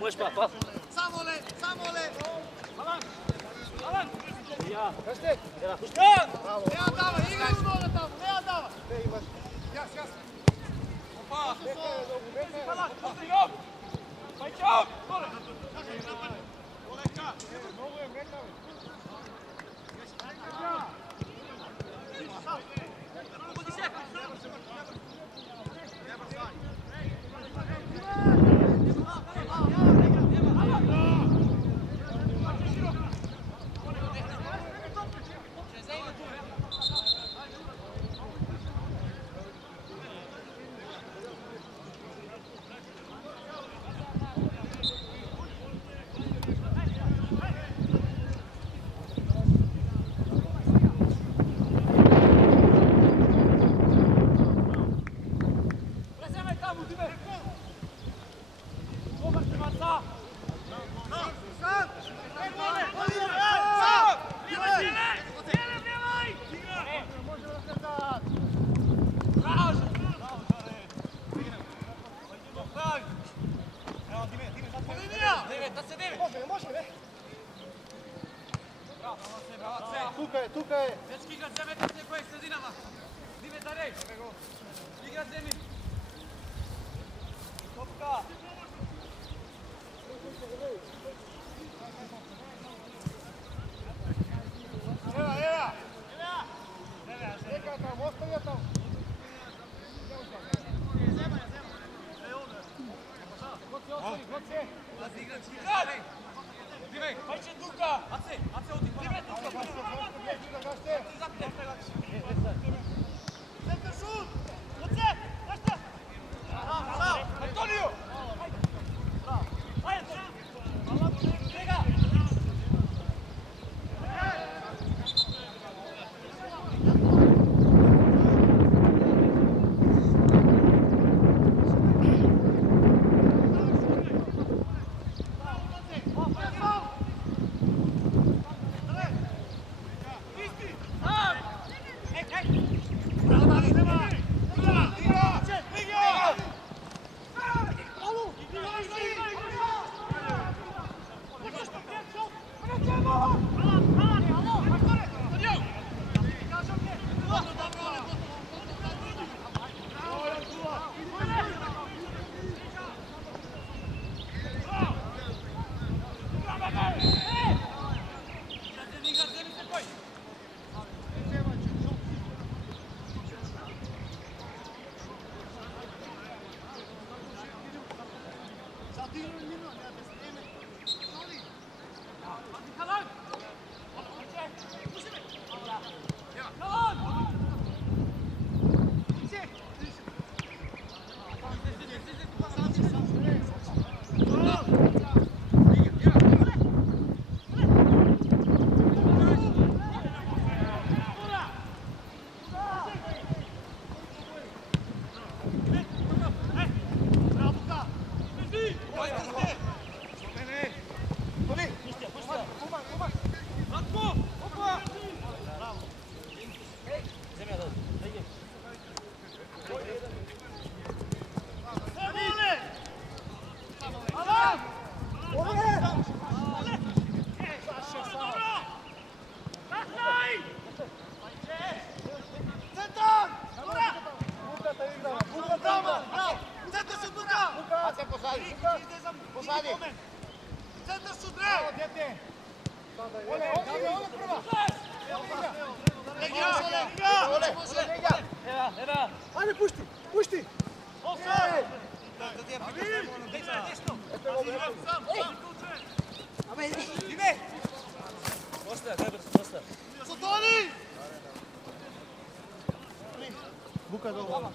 Možeš pa. Samo le! Alan! Ja. Kašte? Pušta! Nema dava, igraj u nove tamo, nema dava! Jas. Opa! Alan, pusti ga! Pajčao! Dole! Oleka! Mogu je metavi. Tukaj je! Dečki, igrać zemlje, kasnije koje sredinama! Dimeta rej! Igrać zemlji! Topka! Evo! Neka tamo, ostavlja tamo! Goci! Ulazi igrač! Dimej! Hajče Duka! Ace odi! Dimej Duka! Centar šut! Goce! Nešto! Antonio! Hajde! Njega! Ajde, posadi. Posadi. Centar su dre. Bravo, djete. Ole prva. Eva! Ajde, pušti! Dosta, daj brzo, dosta. Sotoni! Buka dobro.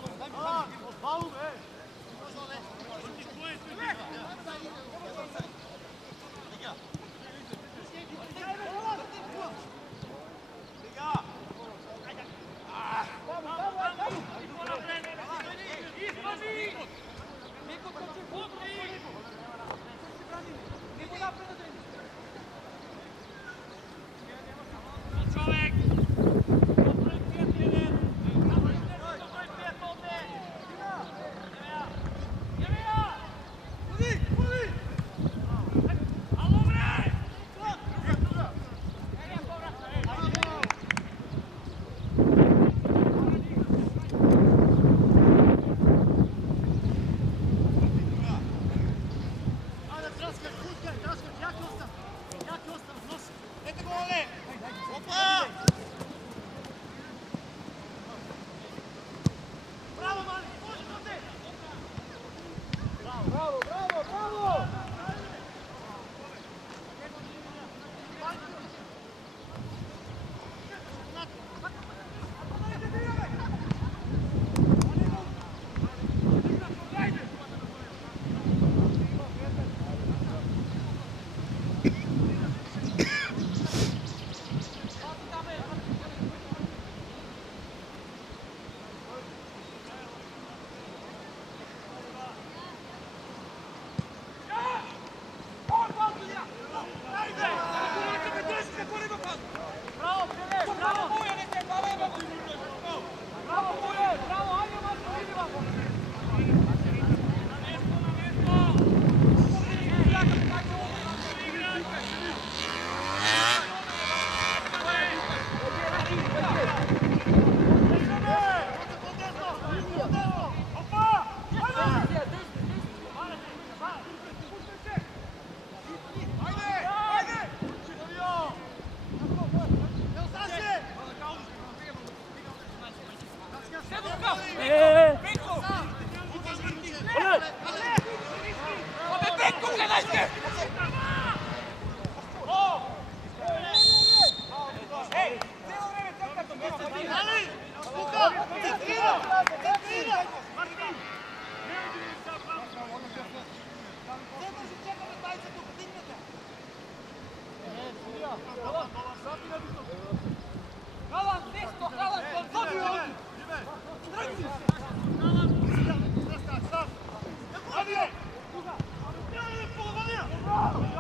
Bravo!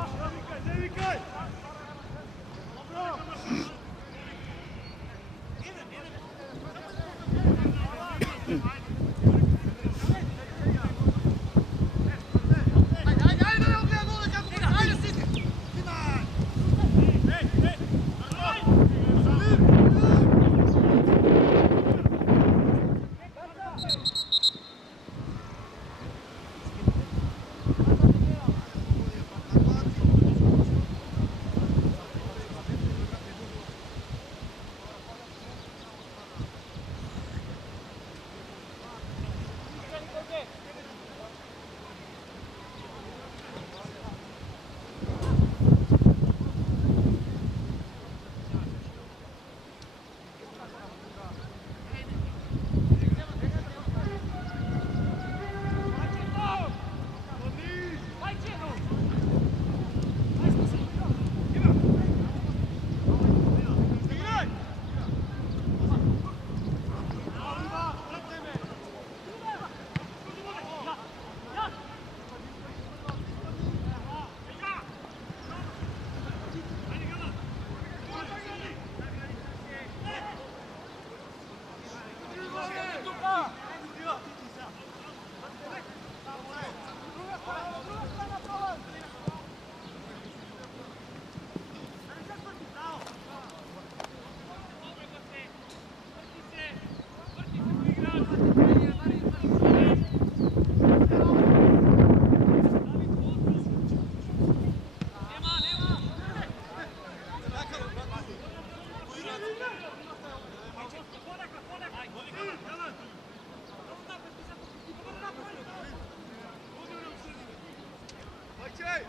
Ja.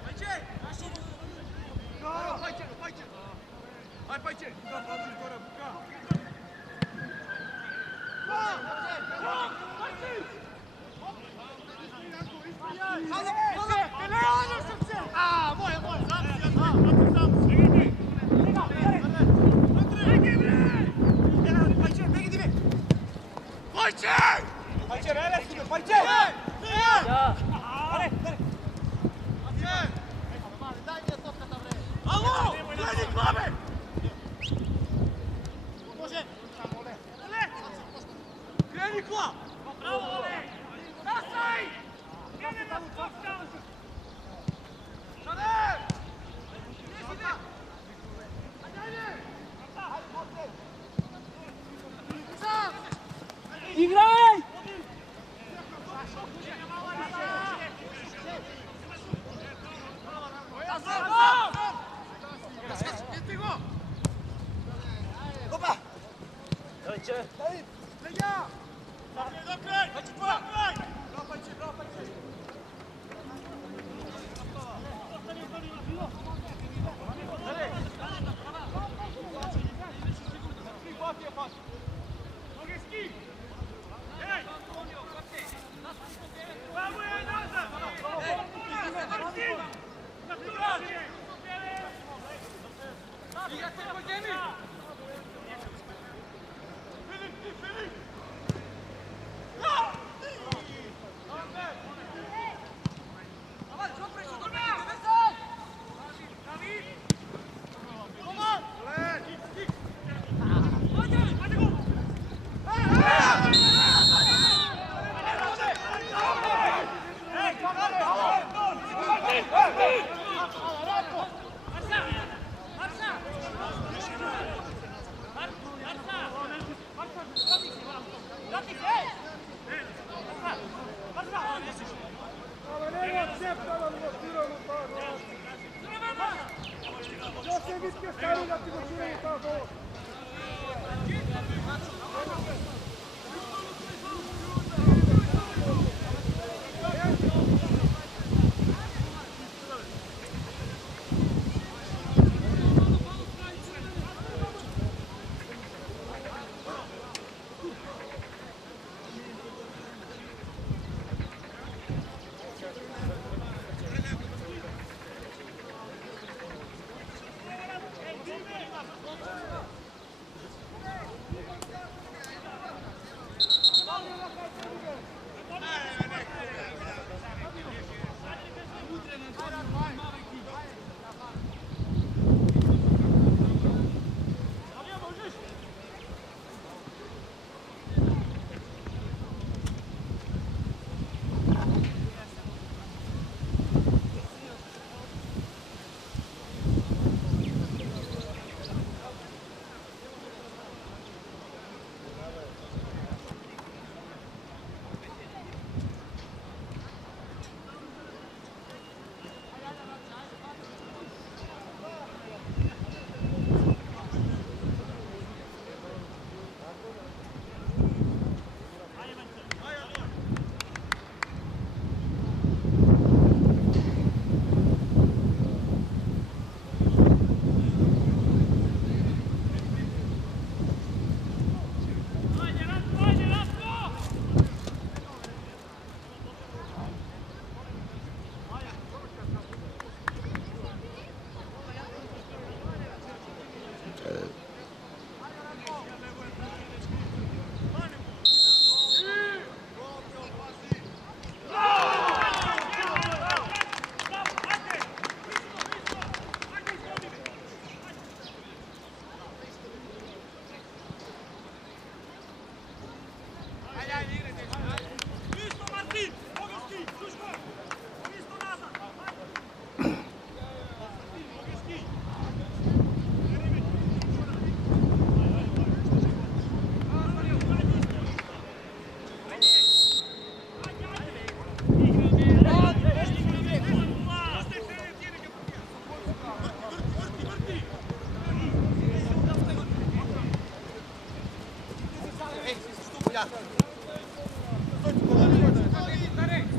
Играй! Давайте.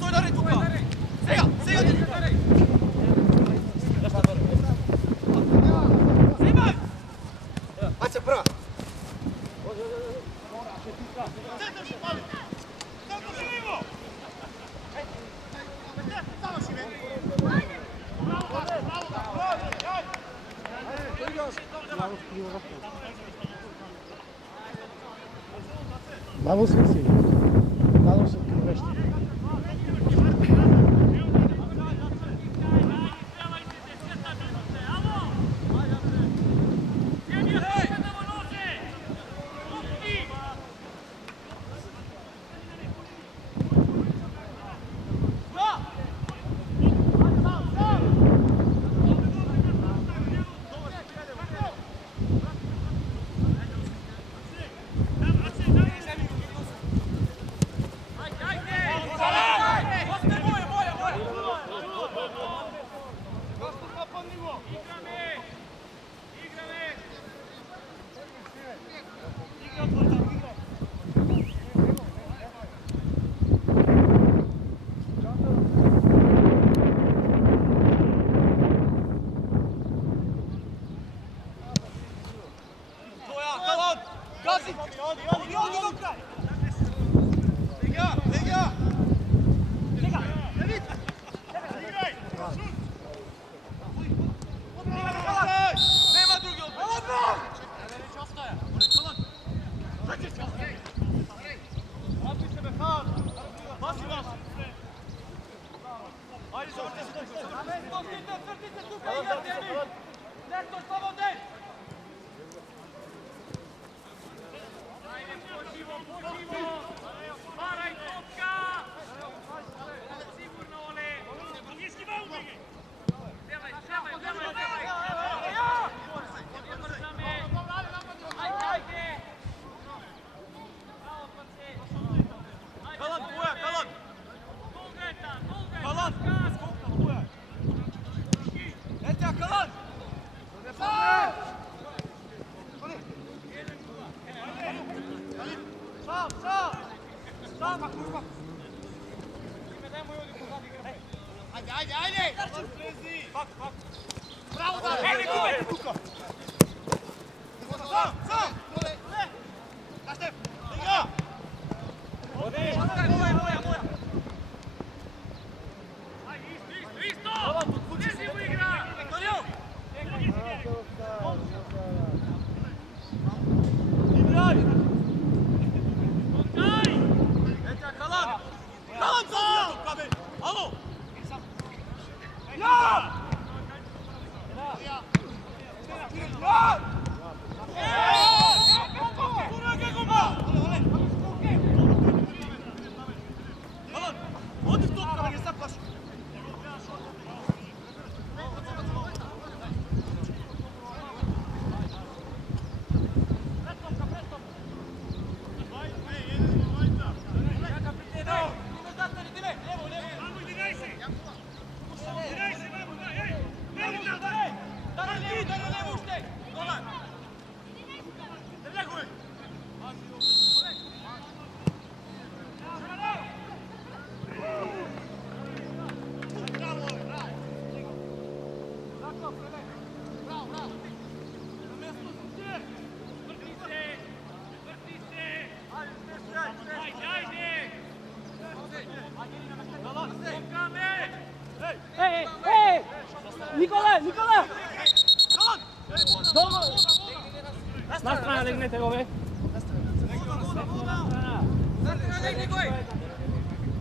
Sтой на ритм, Сега! Надо свърси. Надо се откривещи. Nicola! Na strana legnete ove.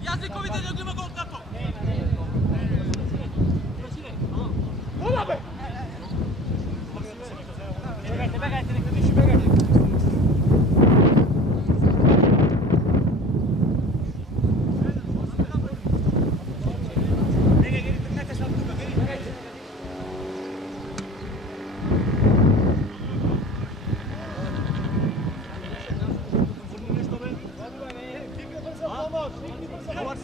Jazykovi da ima gol tako. Begajte, neka više begajte. Pomoć!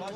Hop,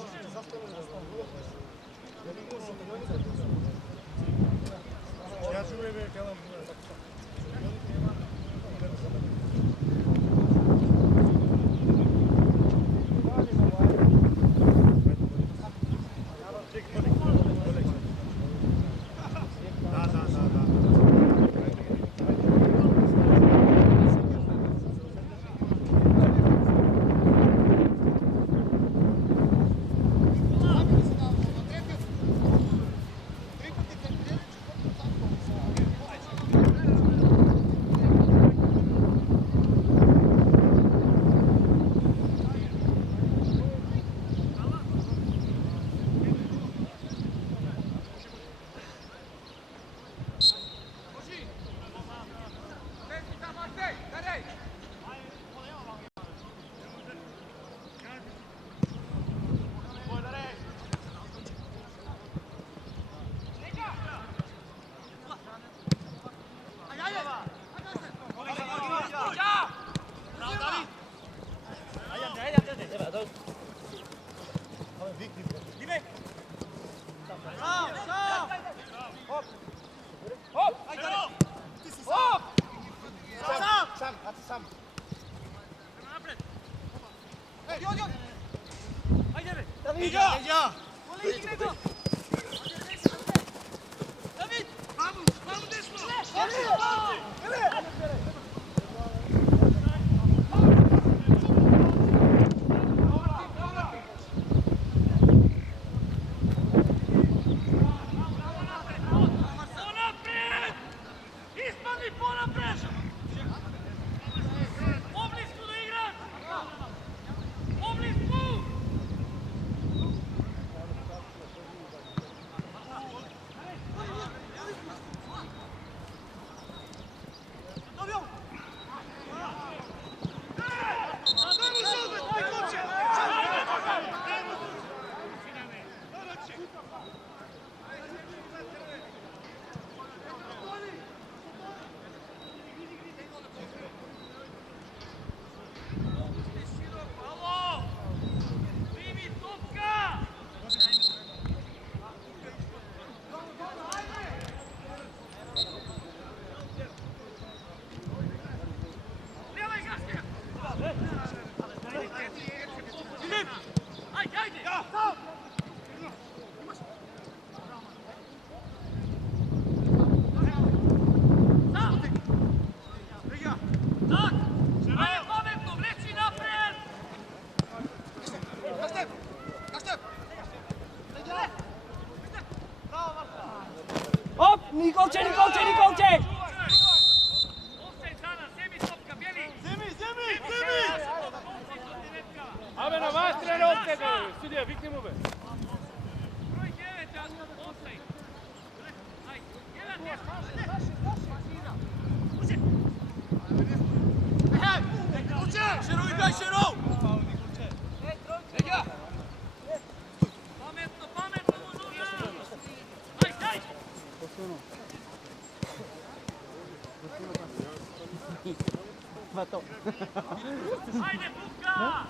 Nikolče! Abe na vas trenovke, sudija, viknimo be. Ajde, Buka!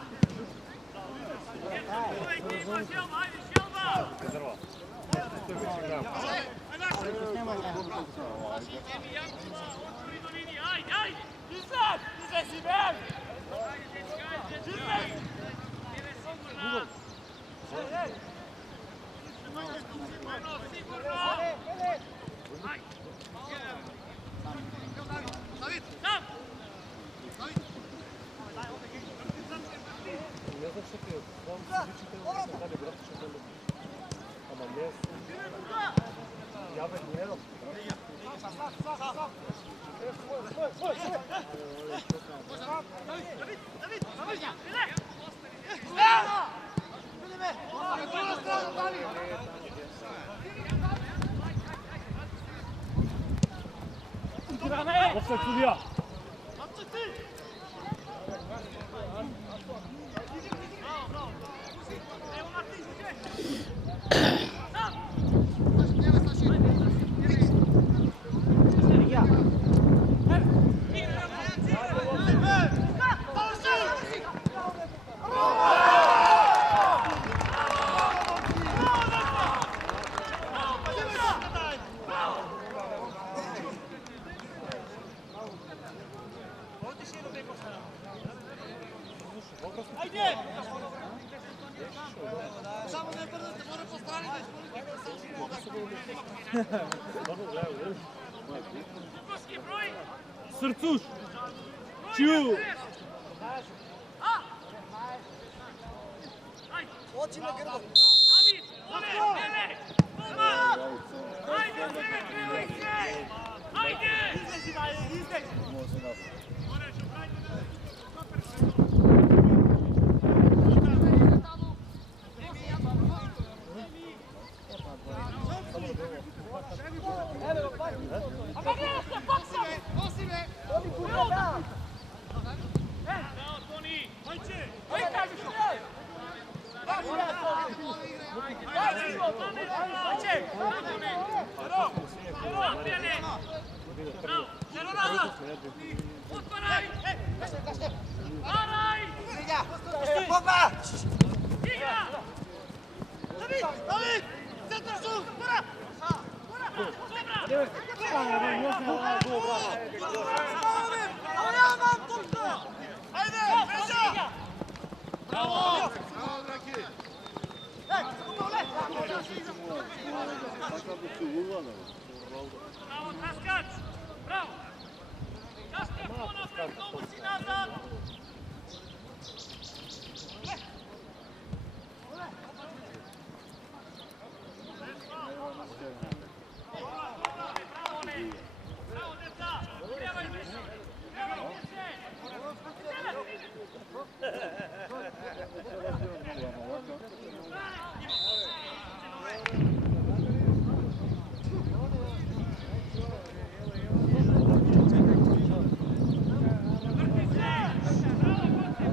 Offside sudija. Srcuš! Čiju! Oči na grbo. Bravo, Traskač! Bravo! Jaske, ponapred, dovuci nazad! Bravo, deca! Trebaj više! Trebaj više!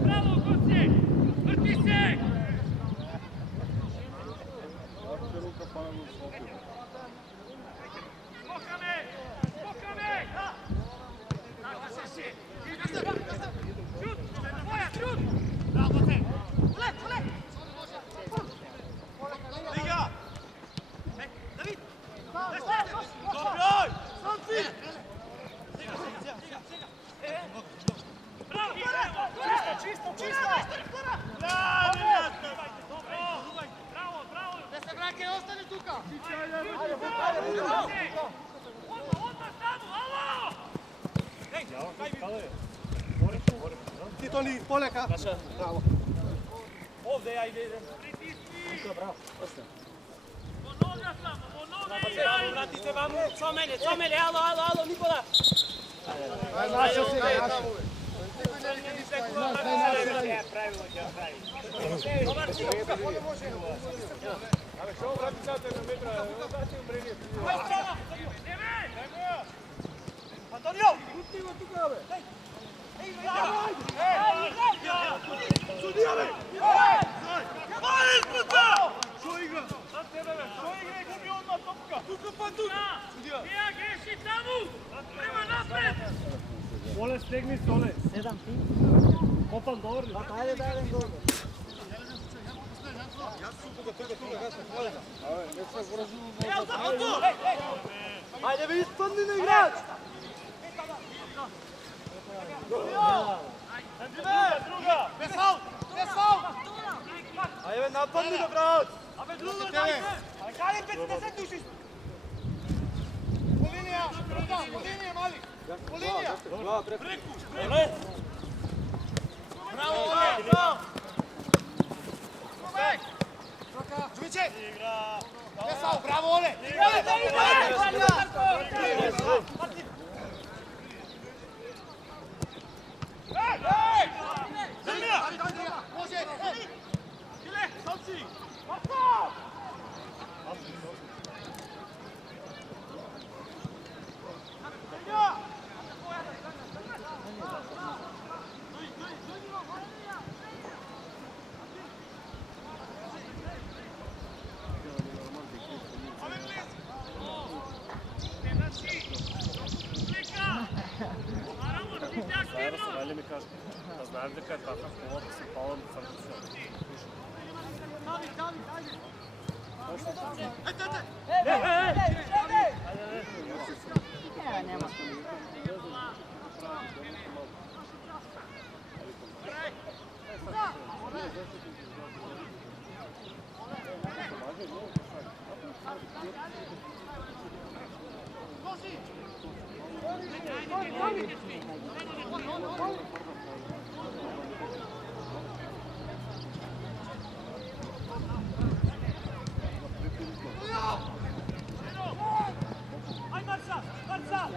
Bravo, Goce! Vrti se! Skokane! Skokane! Naša se si! Šut! Tvoja, šut! Bravo, Goce! Ulet, ulet! Liga! David! Dobroj! Sonci! Bravo! Čisto! Bravo! Da se Brake ostane tuka. Odmah tamo, alo! Ti to ni poleka. Bravo. Ovdje ja idem. Pritisni! Bravo. Po noga samo, po noga i Vrati se vam, co mene, alo, Nikola! Aj, našao si ga, našao. Pravilo će praviti. Ali što vrati sad na metra, vrati u brenje. Antonio! Sudijale! Što igra? Što igra i gubi odmah topka? Tuka pa tuka! Ja greši tamo! Prema napred! Ole, stegni se, Ole. 7 ti. Kopam dovrli. Pa ajde da idem dobro. Ajde vi ispadni na igrač! Druga! Bez faul! Ajde napadni ga, brat! Abe drugo dajte! Kali 50 ušiš! Po linija, mali! Po linija! Ole! Bravo, Ole! Bravo! Đuviće! Bez faul, bravo Ole! Može! Ile! Salci! Dalje mi kaže, da znam da kad takav povod se palom sam sve. Aj Marsa! Marsa!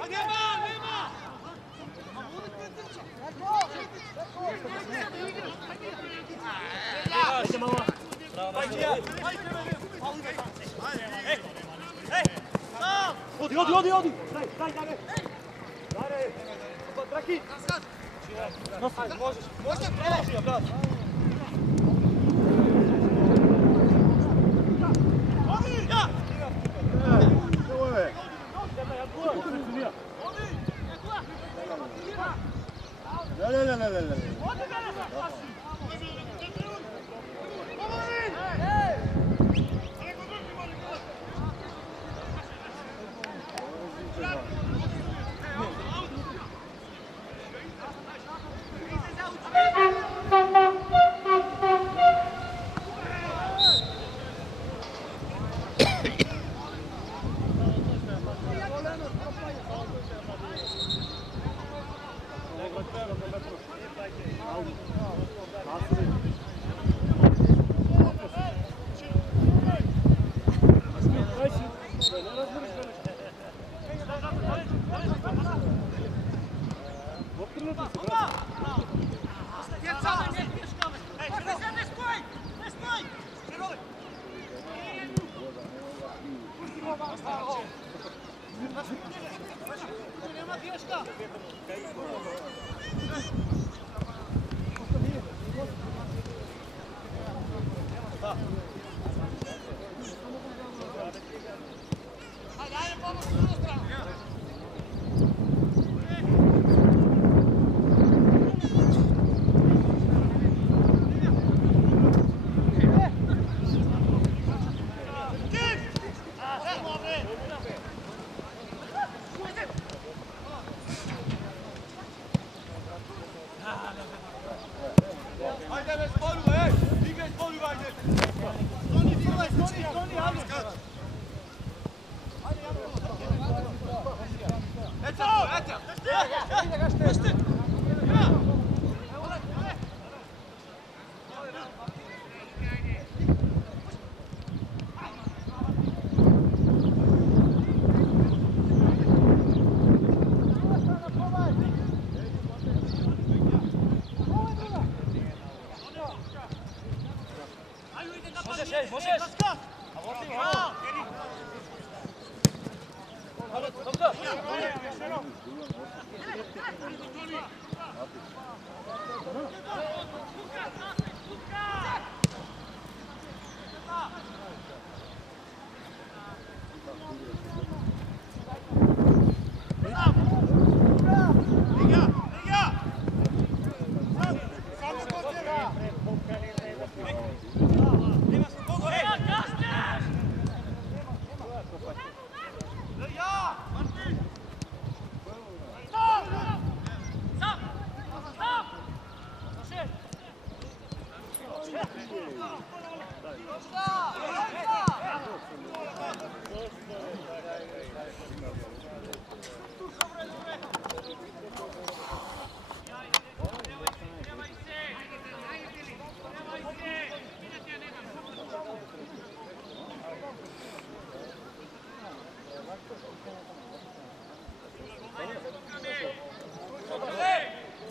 A nema! Odi! Daj! Traki! Možeš prelaži, brat!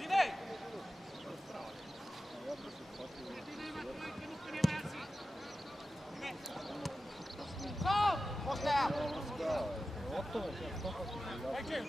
Ne. Hey, James,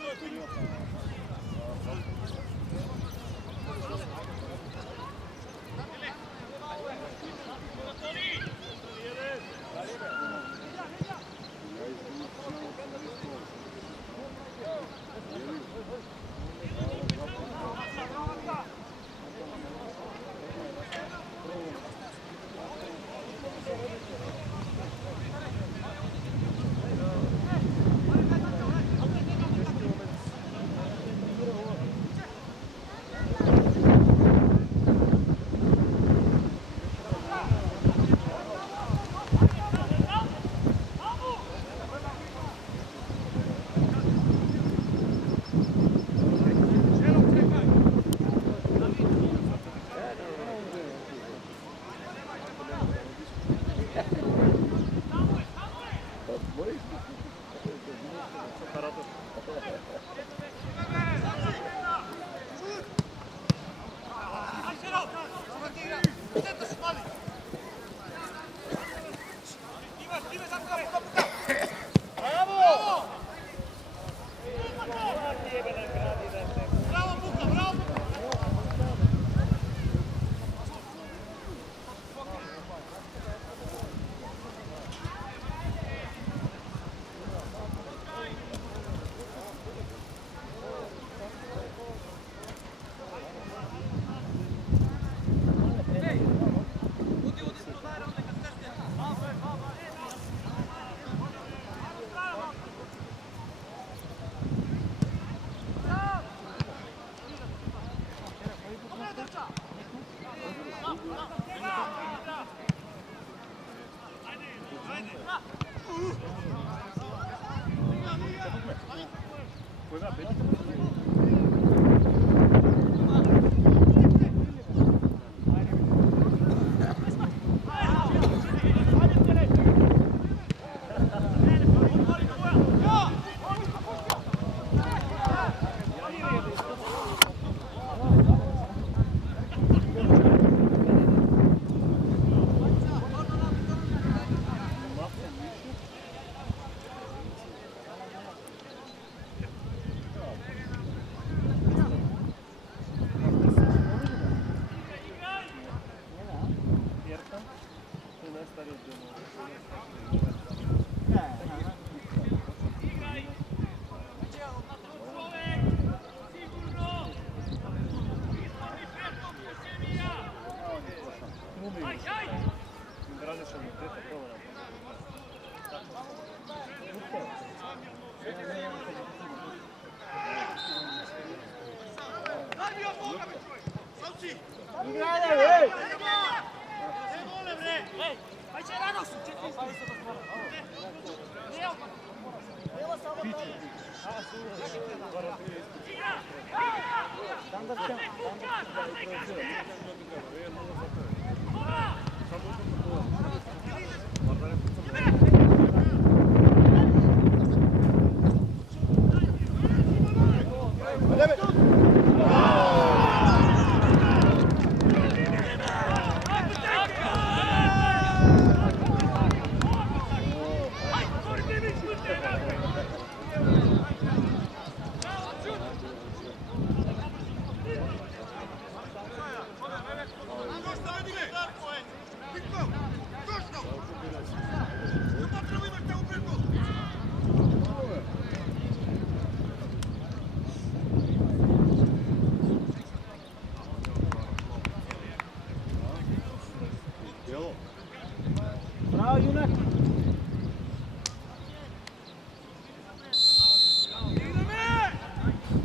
Bravo, junak!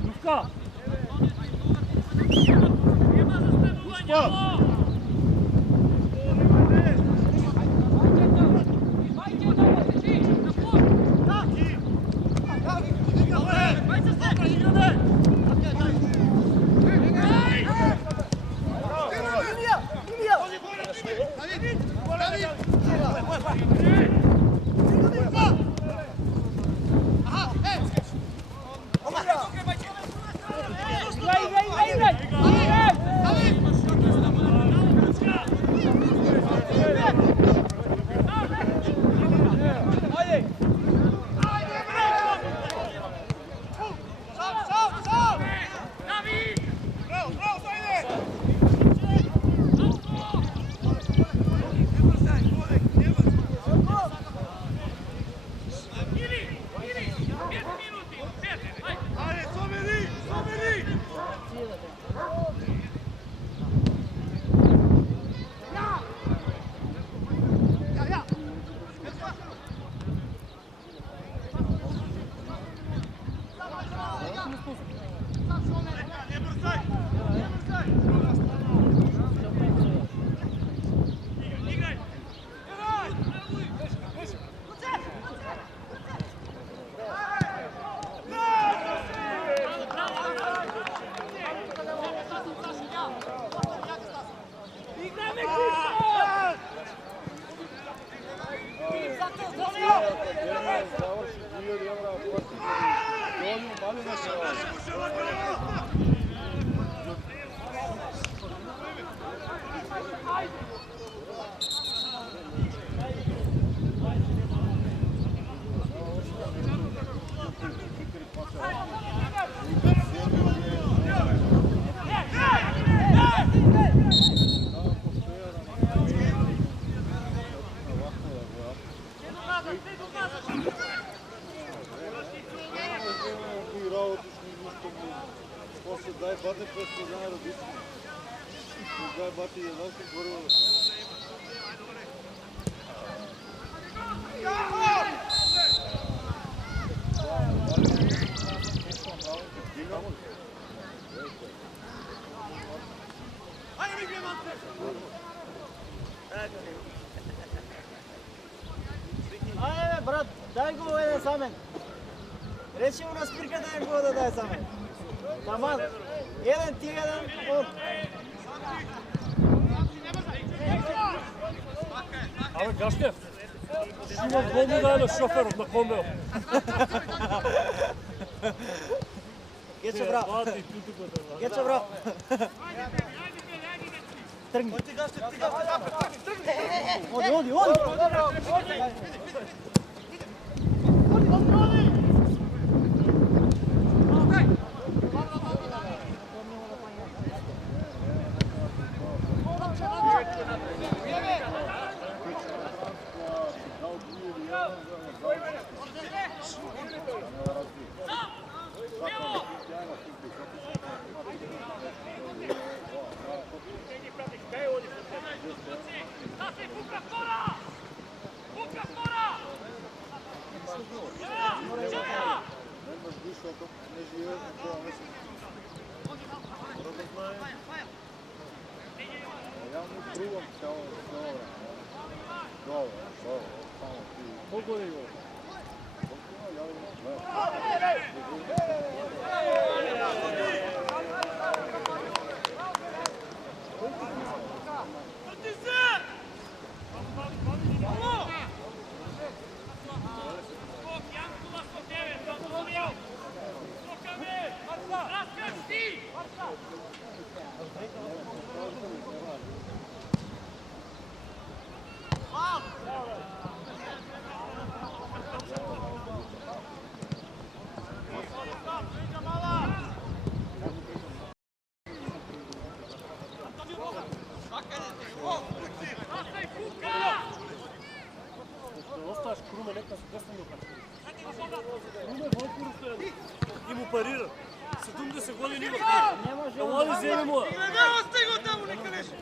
Ljubka! Uspał! Дай бати просто знає робити. Дай бати є нас говорили. Ajde, brat, daj go jedan samen. Reći mu na spirka da im voda daje samo. Taman. Jedan ti jedan, on. Абе, Гаштев, Шимон голно даде на шоферот на комбео. Гечо, браво. Гечо, браво. Тръгни. Оди, оди, оди. Оставаш Круме, нека се десна ми опачка. Круме, Волкуру стоя. И му парира. 70 години има. Ела ли вземи му? Гледао стиго таму, нека нещо.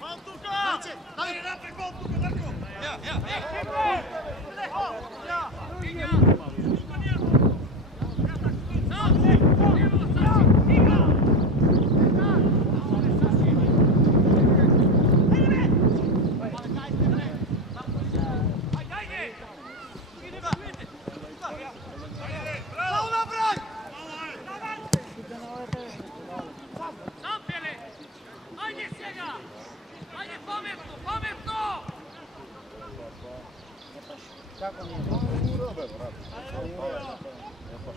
Мал тука! Дали напред гол тука, Дарко! Kako nije?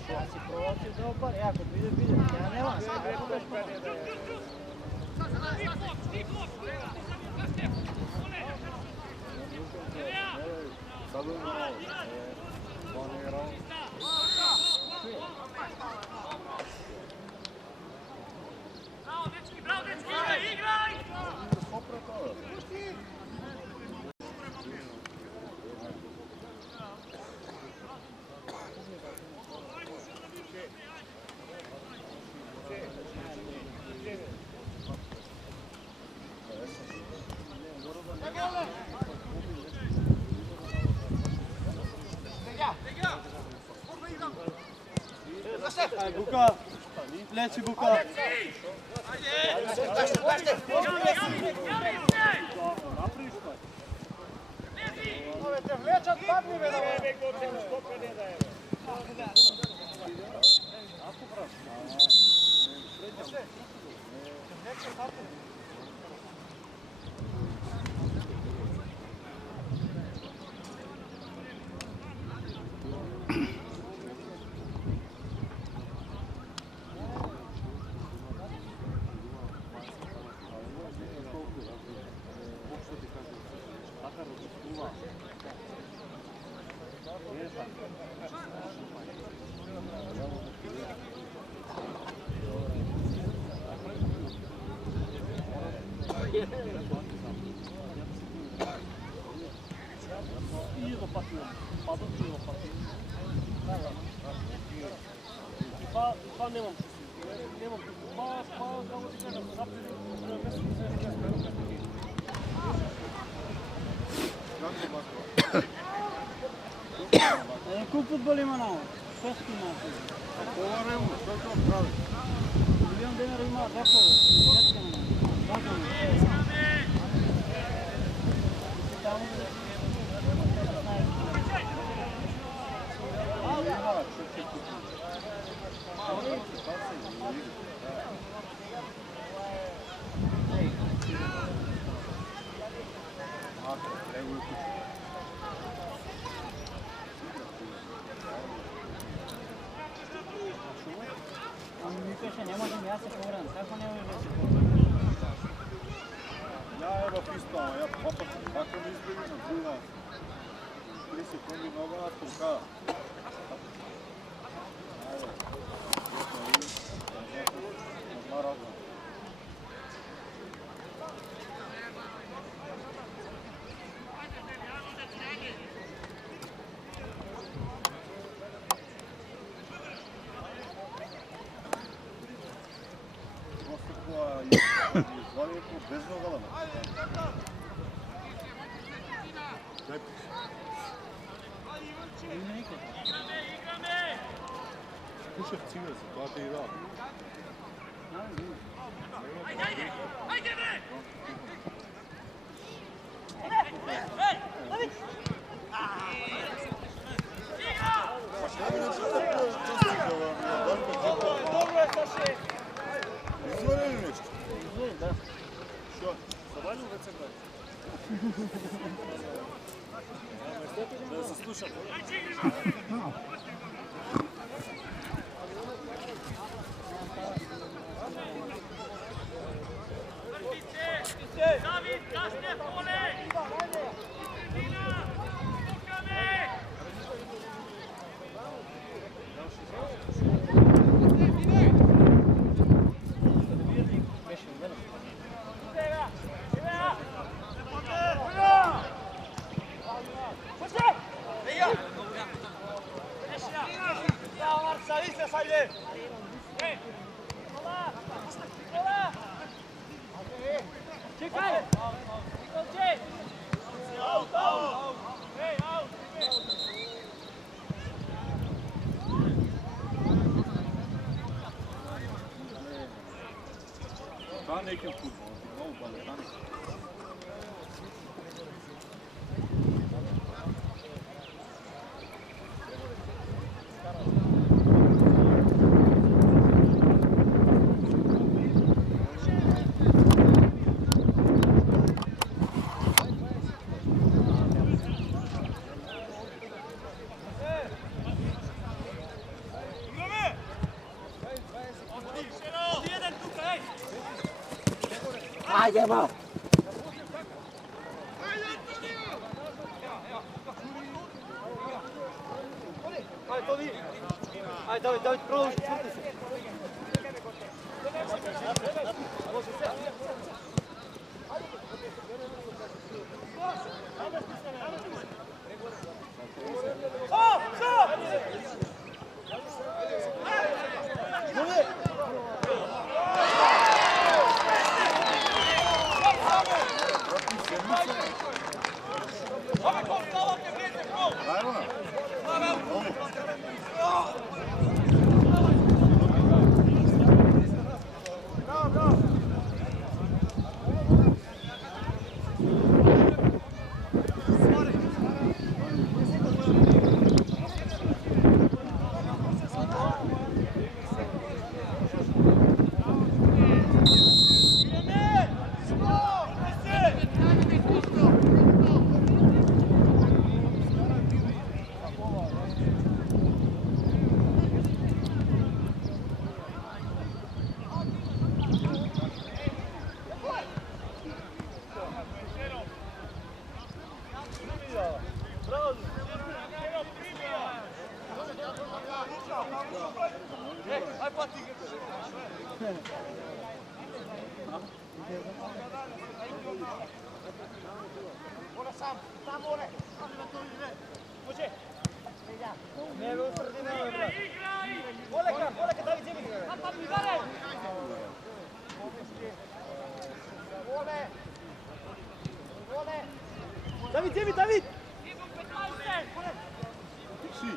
Ja si provlačio dobar, ja kad vidim, ja nemam sve preko već Bravo, dečki, igraj! Бука! Лечи, Бука! Те влечат, падни бе, Това нямам. Нямам. Колко футбол има на шести начин? Говорим, що то прави? Милион денара има веко. On mi kaže, ne možem ja se povratim, kako ne možeš da se povratim? Ja evo pispao, ja popak, tako mi izbili na druga. 3 sekundi noga na turka. Ajde. Odmah razum. Izvalio po bez nogalama. Kušev cimer se, plate i rad. Izvalio li nešto? Da. Što? Завалил в ЦК. Да заслушам. David, kasne pole! Dina! Tukame! Čekaj! Čekaj! Out, out! Hey, out! Та nekim futbol, novu baletanu. Ajde, malo! Ajde, David, produži, crti se. David, David! Si.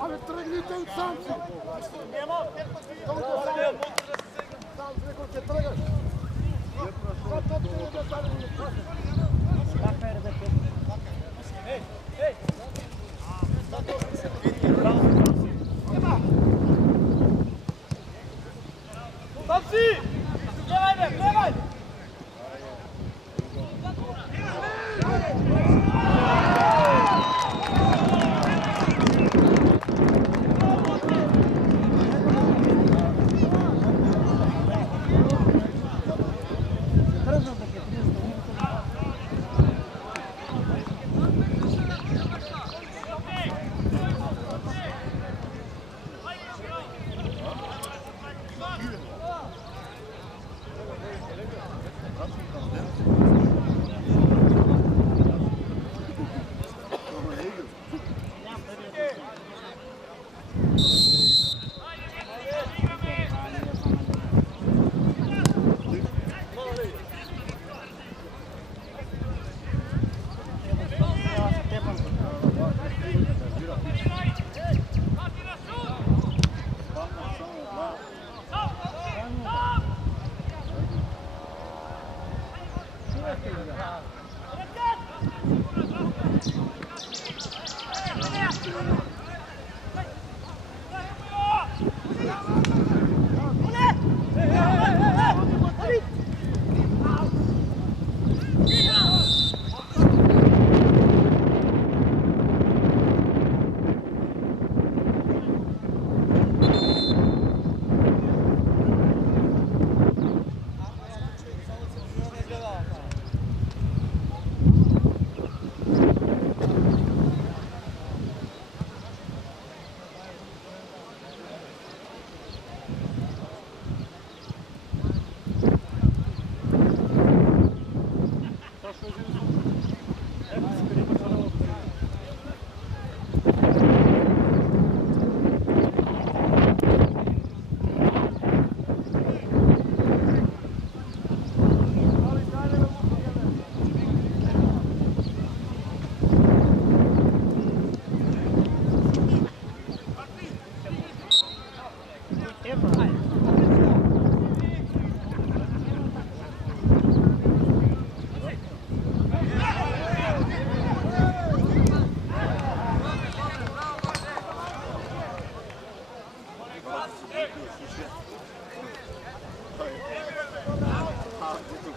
Але тръгните от самци! Сам рекол, че тръгаш! Tapsi! Levaj me, levaj!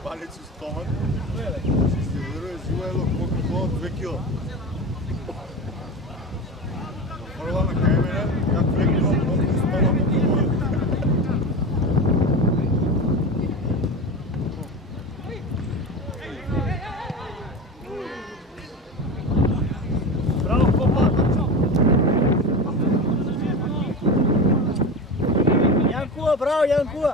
Palec u stomak. Ще се верuje живело колко 2 кила. Първа на камера, как 2 кила, колко стомак. Браво, Попа! Янкова, браво, Янкова!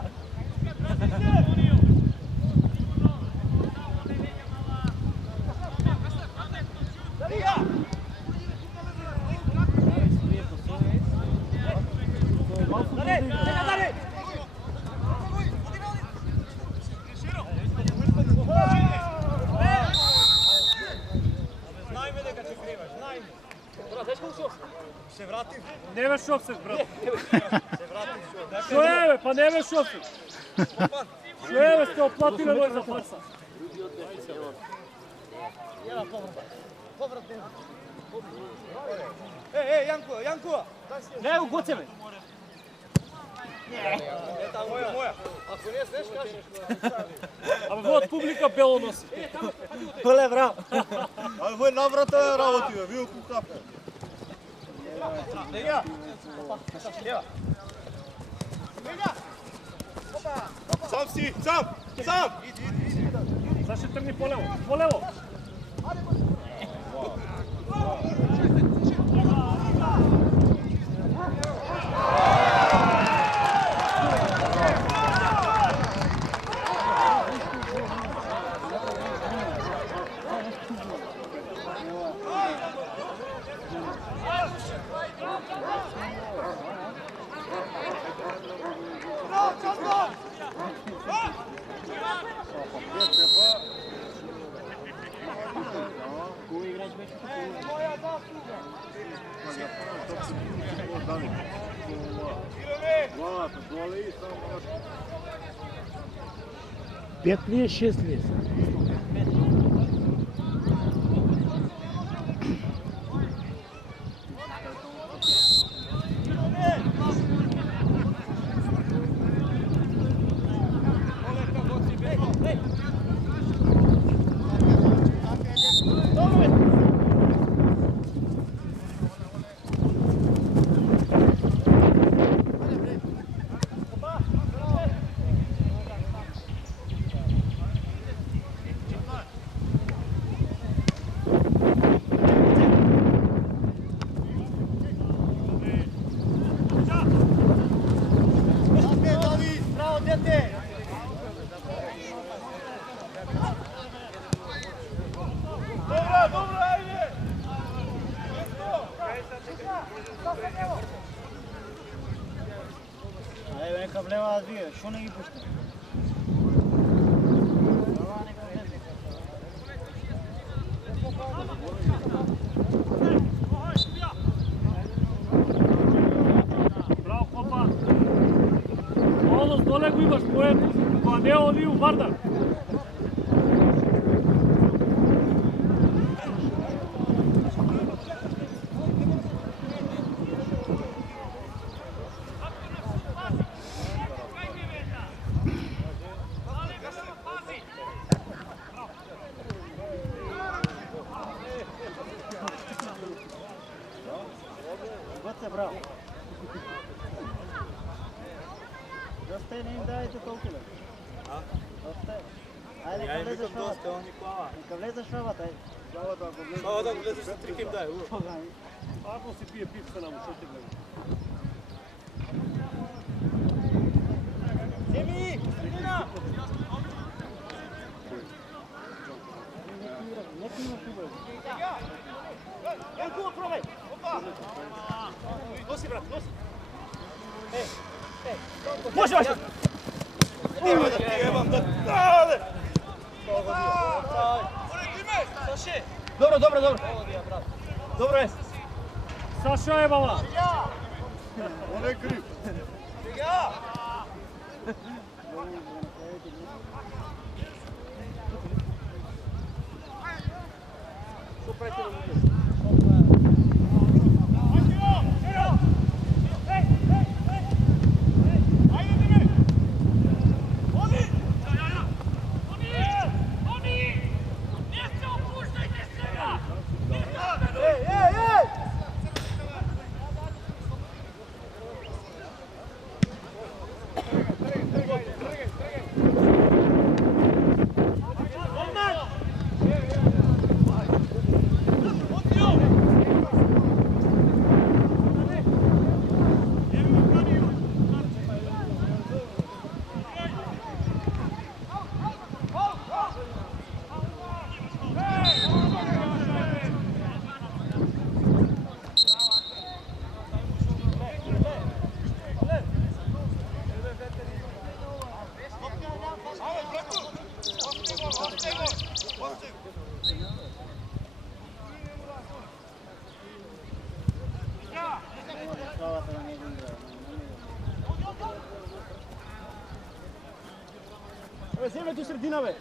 Не бе шофсет, брат. Що е, бе? Па не бе шофсет. Що е, бе? Сте оплатили мой за фарса. Ей, Янко! Не, угоце, бе! Моя! Ако не знаеш, кажеш. Абе, вот публика бело носи. Оле, браво! Абе, voi наврата работи, бе, вие кукапе. Сам си, сам! Сега ще тръгни по-лево. По-лево. Кой играч беше? Главата, голи и само още. 5 ли е, 6 ли е? Браво, дете! Добре, айде! Айде, нека влева аз вие, шо не ги пуща? Това нека влезе. Браво, хлопа! Олос, доле го имаш, поем, а не оди у Вардар. Бъдте, браво! Доста не им давайте толкова. Доста. Айде, нека влезеш в швабата. Нека влезеш в швабата, айде. Главата, ако влезе. Ама да влезеш за трик им дай. Ако си пие пивка на ушите, гледа. Семи! Средина! Нека има шуба. Елко, пробай! Опа! Носи, брат, носи! Може, може! Има да ти ебам да... Дале! Саше! Добро, добро, добро! Добро е! Саша е, бала! Он е крив. Сега! Що правите да му влезе? Швабата на него играе. Бе, вземе до средина, бе!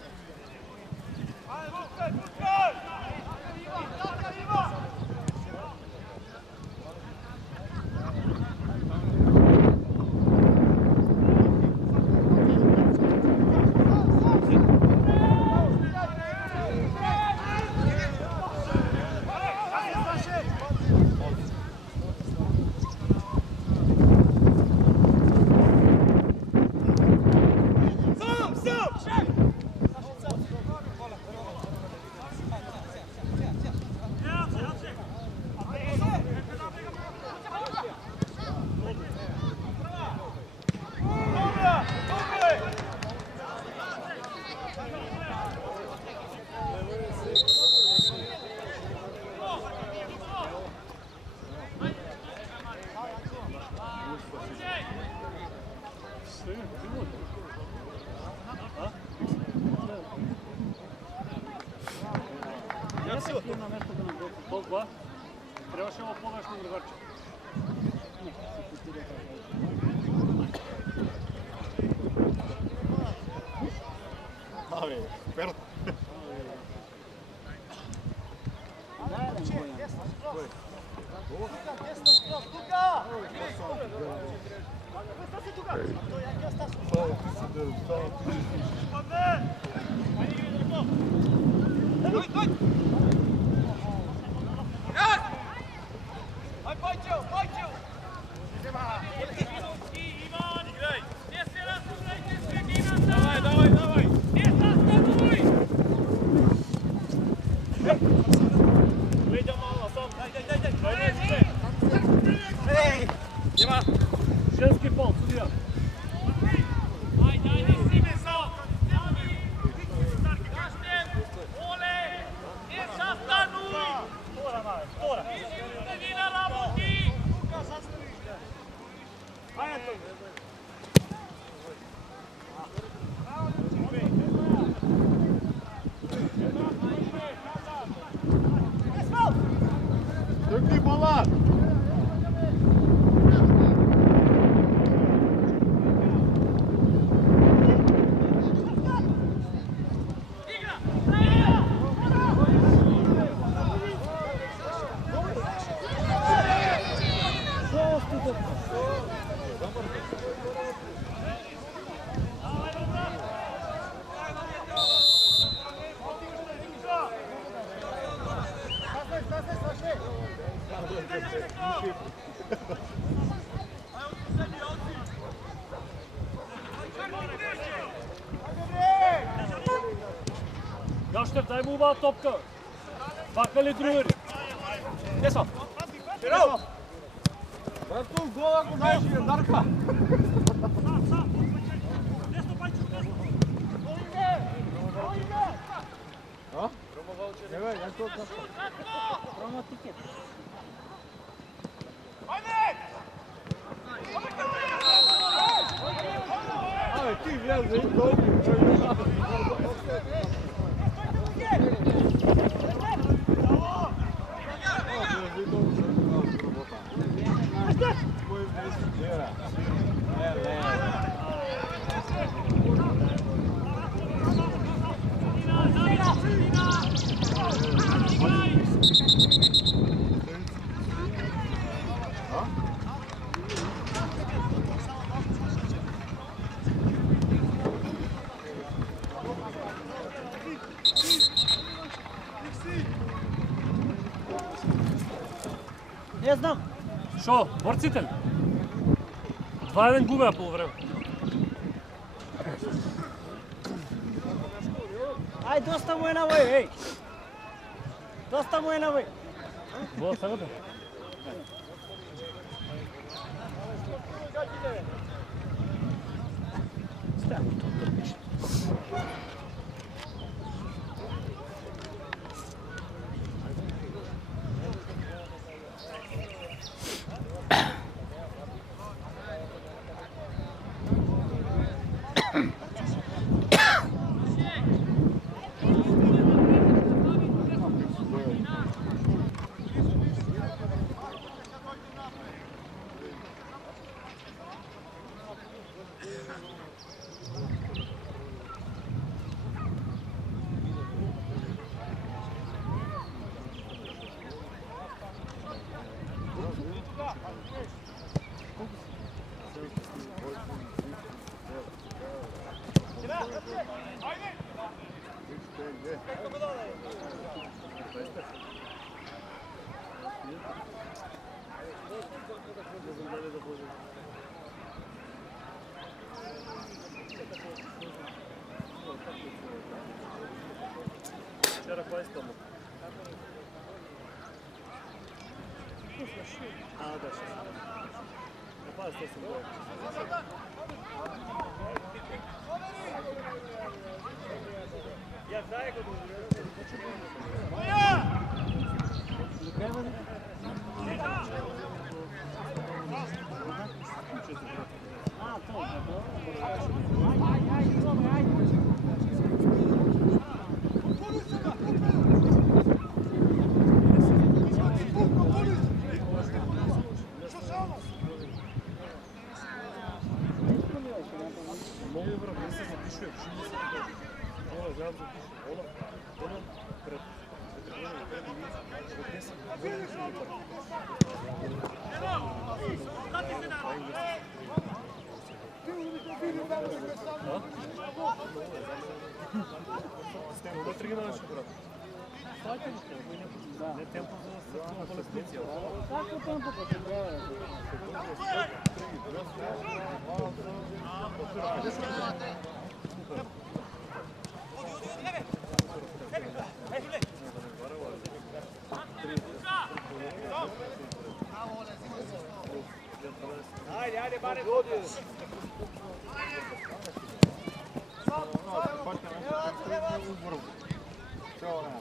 Ефективно нещо да наготи. Толкова? Трябваше да повеш на другарче. Абе, перт. Женски пол, судия. Тръгни, Балат! Гаштев, дай му оба топка. Бака ли другari? Еса. Брато, гола го знаеш и Дарка! Еве, я то Промо тикет. Абе, ти влезе и долу. Не знам. Шо, борците ли? 2-1 губя по време. Ай, доста му е навъй, ей! Доста му е навъй. Бола сагата. Става го това търпиш. Вчера кой искам? А, да, ще. Напада се с гол. Я знае го А, то, Много враг, не се запишуе, шуми се така. Оно вземам запишу. Оно пред трибуна, пред дивица, от 10 години си ми първи. Сте вътре ги навеше, брат. Ставайте ли сте? Не темпо за да се палестинция. Какво темпо като трябва? Ajde, bare Bravo!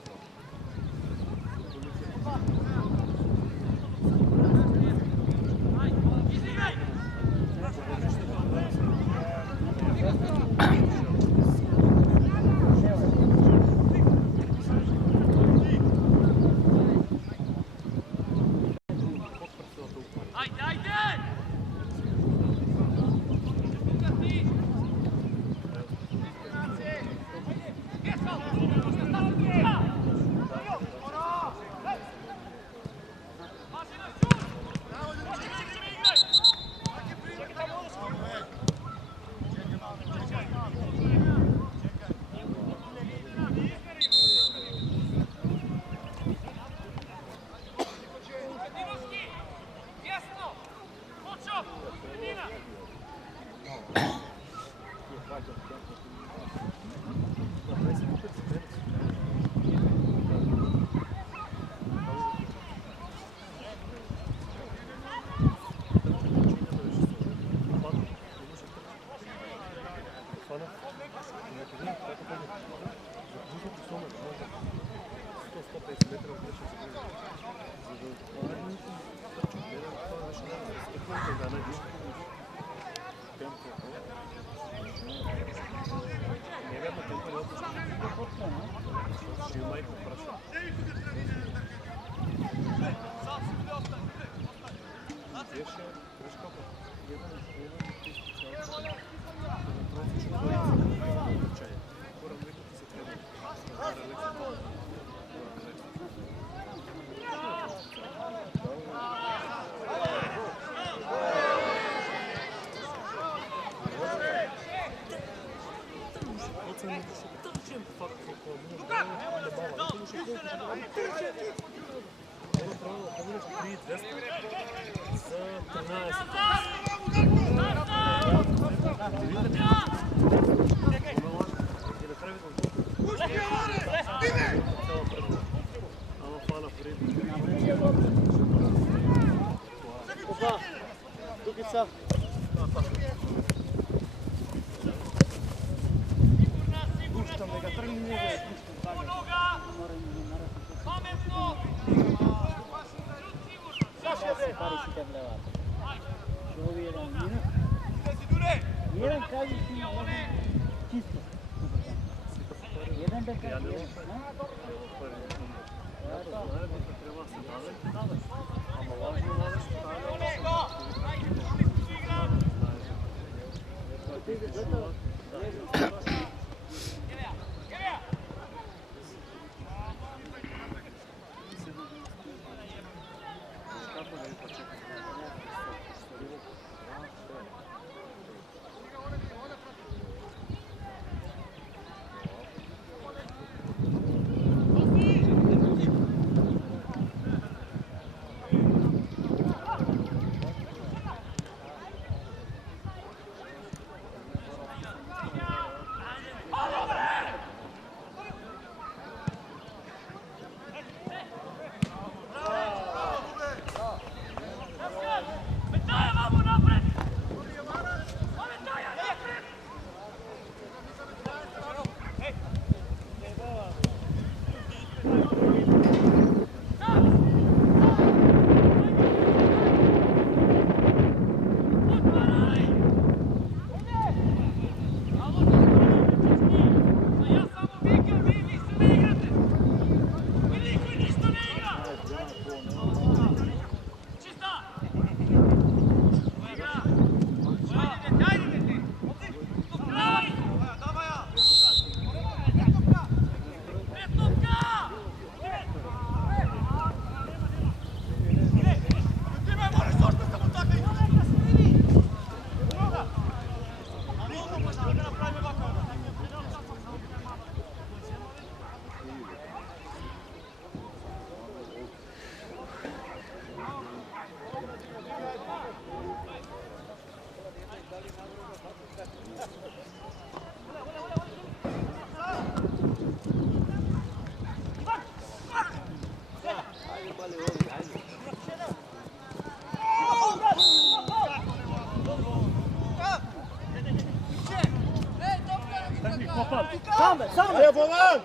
Дай Копан. Сам бе, сам бе! Ajde, Boban!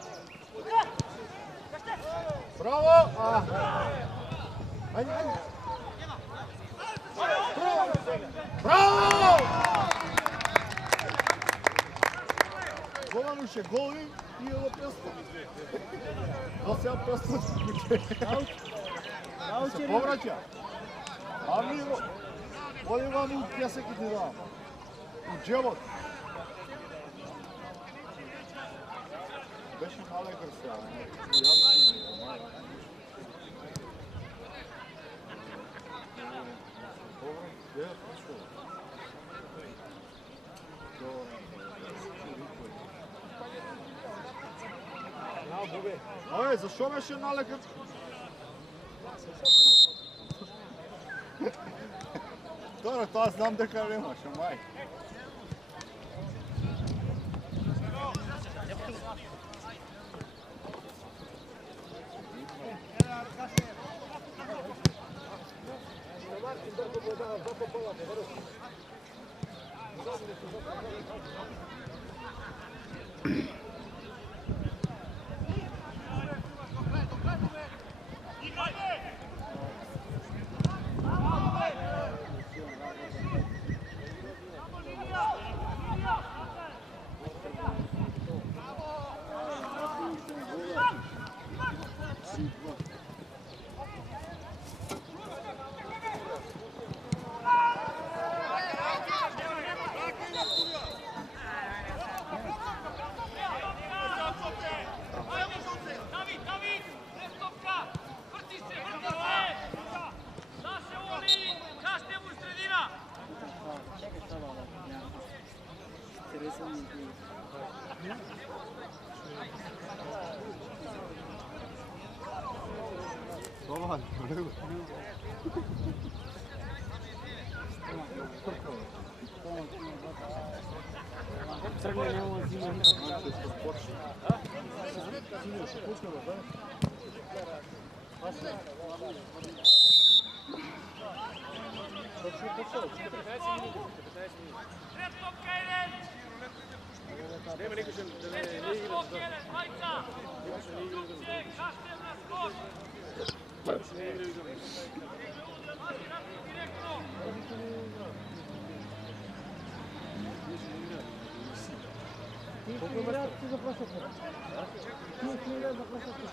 Bravo! Ajde, ajde! Bravo! Boban ще голи и ovo prsto. To se ja prsto se povraća. A mi ovdje vam u pjesek i ti dam. U dževot. Беше мале гърся. Абе, защо беше налекът? Това знам дека немаш, май. Boban, bravo. Trgne ne ovo zima. Nema niko še ne igra. Ти играят ти заплащате. Ти играят заплащате.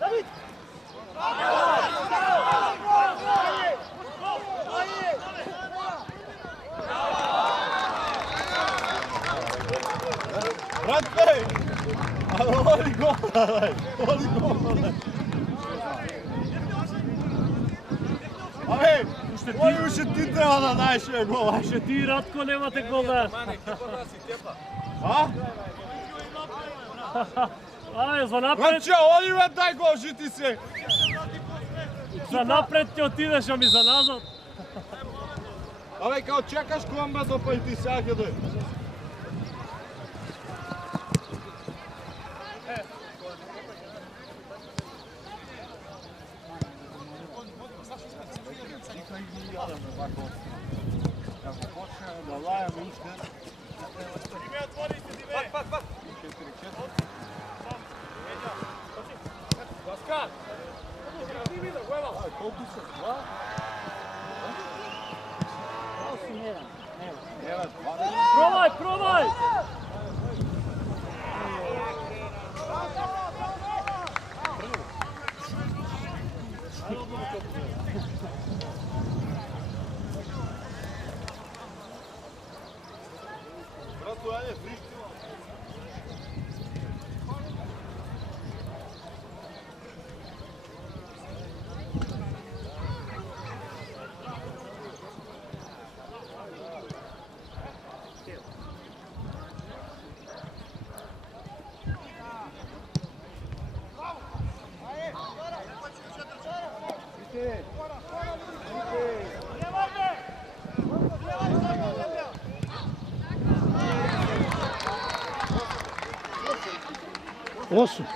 Давид! Brate! Ali voli gola, daj! Voli gola, daj! Абе, кой ще ти трябва да знаеш гола? Ще ти, Радко, немате гол да. А? Абе, за напред, Значи, оди бе, дай гол, жити се! за напред ти отидеш, ами за назад. Абе, kao čekaš Kolumbazo pa i ti сега дой. Да лаем уште. Ласкар! Колко са? Два? Пробай, пробай! Брато, айде, виж. Nike! Osam.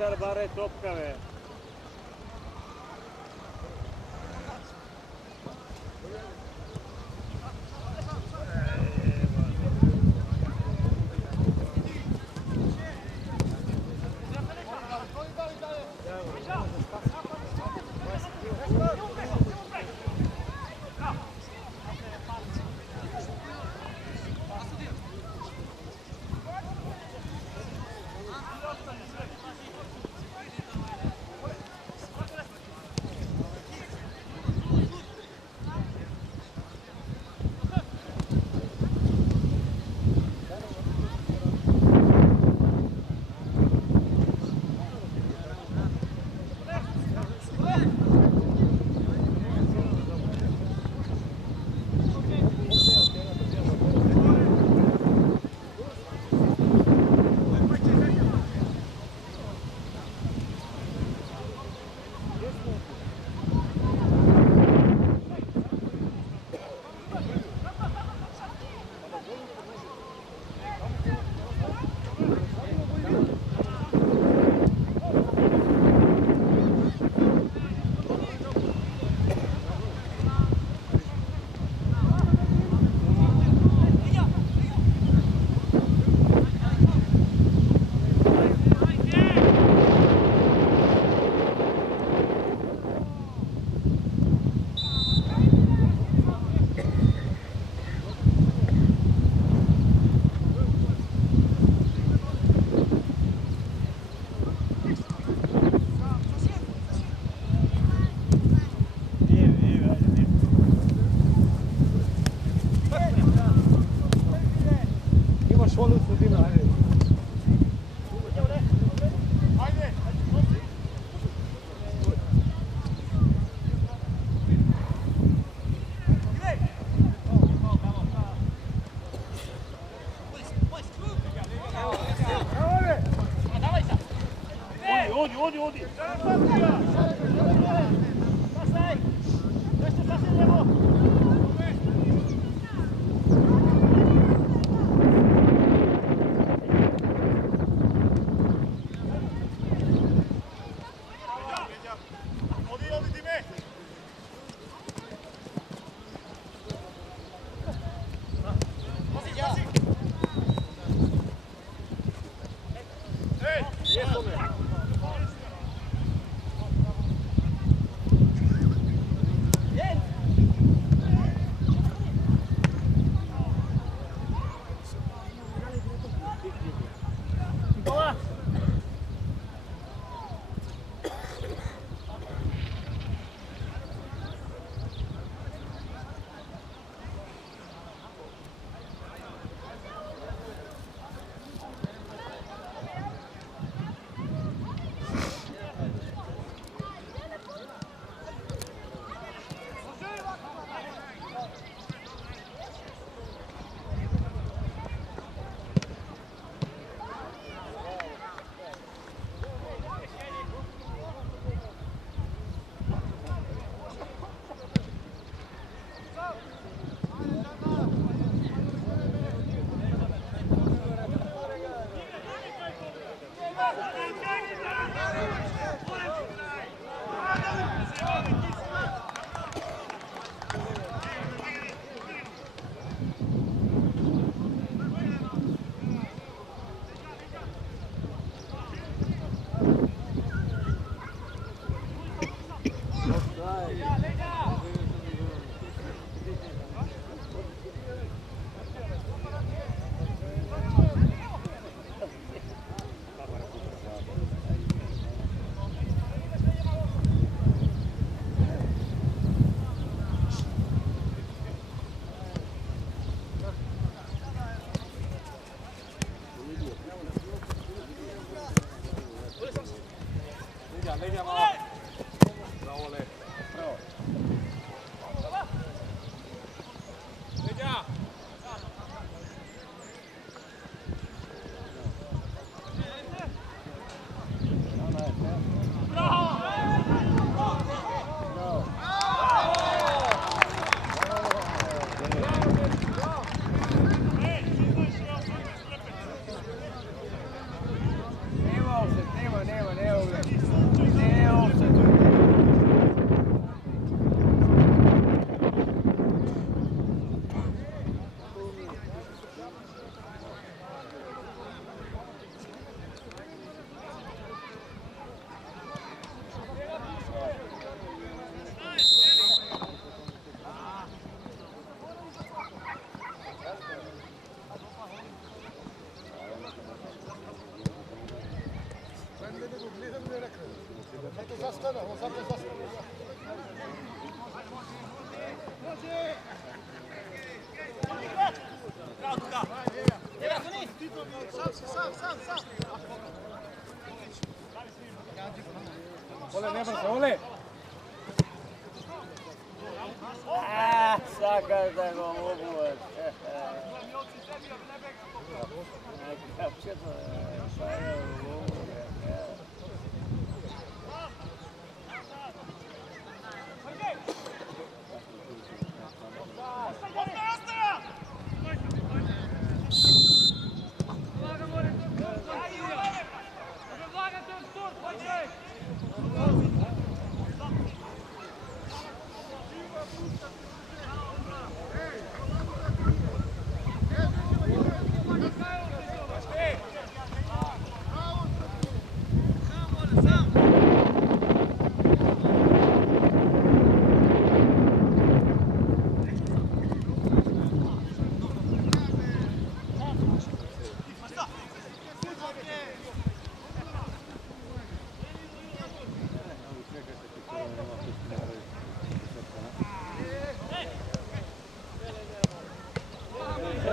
Centar bare topkave. Vodi! Pasaj! Nešto sasvim lijevo! Ole, ne brzo, ole! Sakar da go mogu. Kako će to?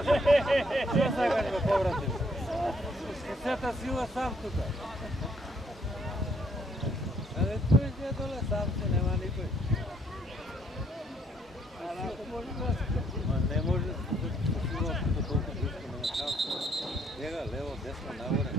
Što Sakar me povratili? Sveta sila sam tuka. Ali tu je dole samce, nema nikoj. Ma ne može sila to toliko blisko, nema samce. Njega, levo, desno, nagore.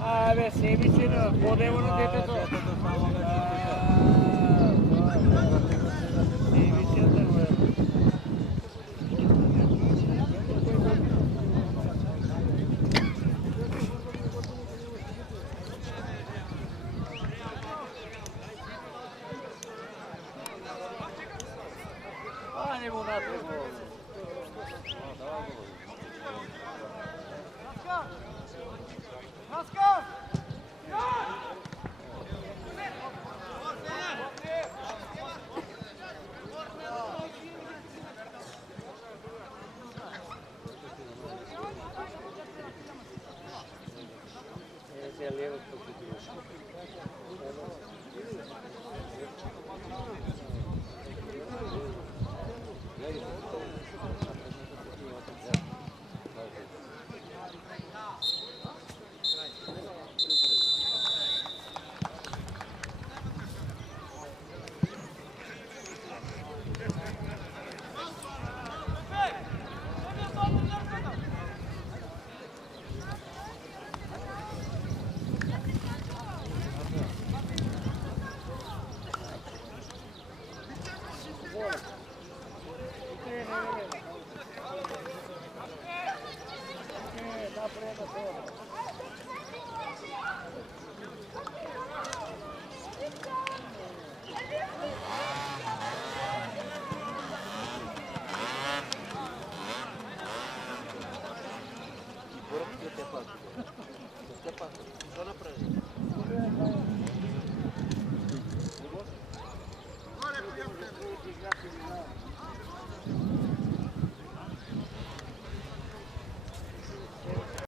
Абе, Себичина, подево на детето. Себичина, бе. Не му натре го. Раска!